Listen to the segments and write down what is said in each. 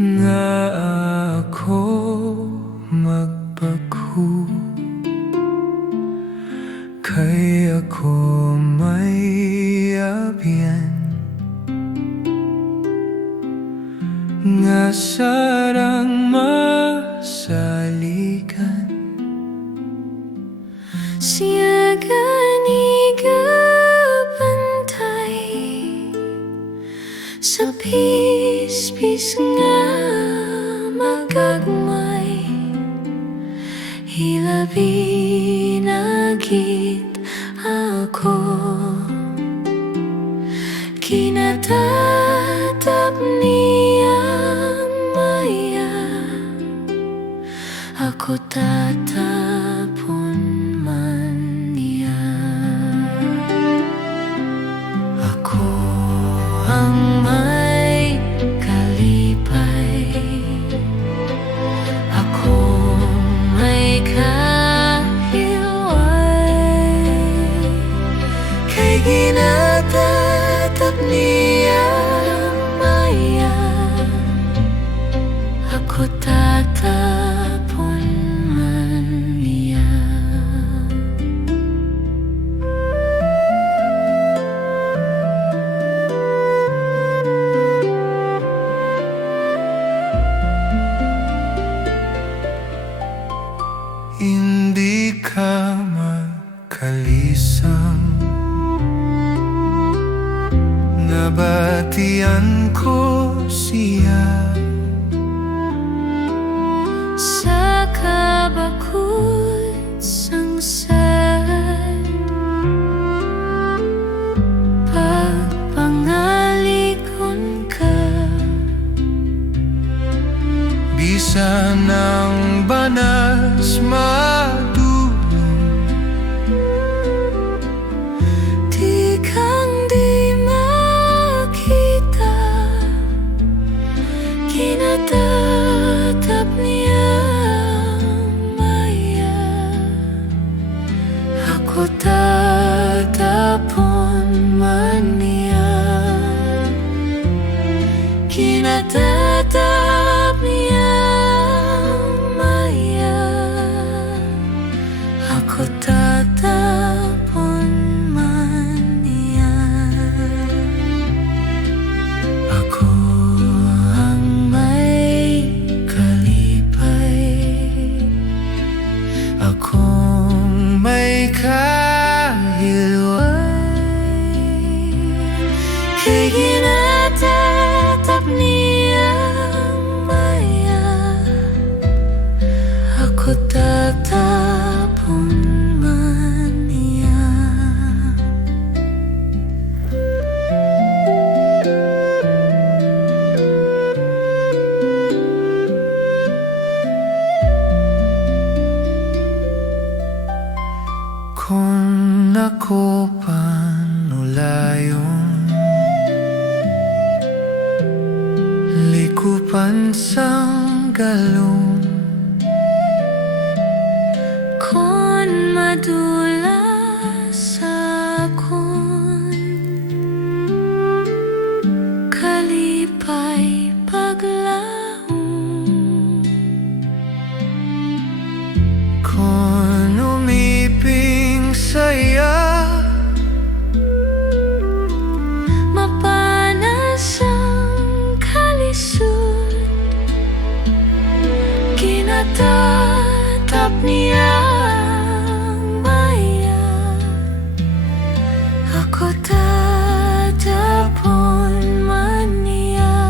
nga ako magbago, kay ako may abyan nga sarang masalikan. Siya ganiga bantay sa pispis nga magagmay, hilabi nagit ako, kinatatap niyang maya, ako tatapon man niya. Ako ang may kalipay, ako may kahilway, kay ginatatap niyang maya, ako tatapon man niya. Hindi ka makalisang, nabatian ko siya Sa kabakod sangsad, pagpangalikon ka, bisan ng banas madulong, di kang di makita, kinatatap niyang maya, ako tatapon man niya, kinatatap niyang maya, ako tatapon man niya. Ako ang may kalipay, akong may kahilway, kay ginatatap niyang maya, ako tatapon man niya. kung ako panulayon, likupan sang galon, Kon madulas akon, kalipay paglaom, kung umiping saya, mapanas ang kalisod, kinatatap niyang maya, ako tatapon man niya,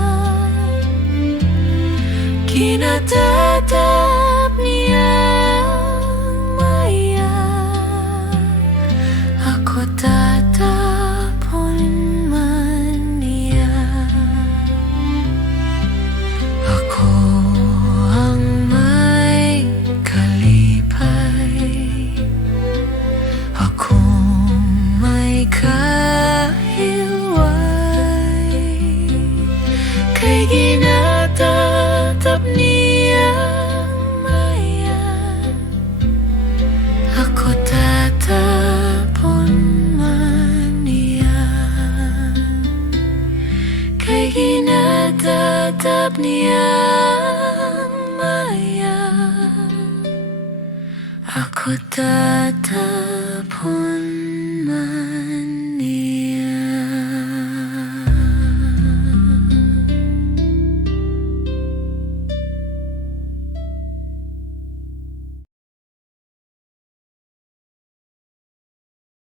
kinatatap niyang maya, ako tatapon man niya. Ako ang may kalipay, akong may kahilway, kay ginatatap niya tatap niyang maya, aku tetap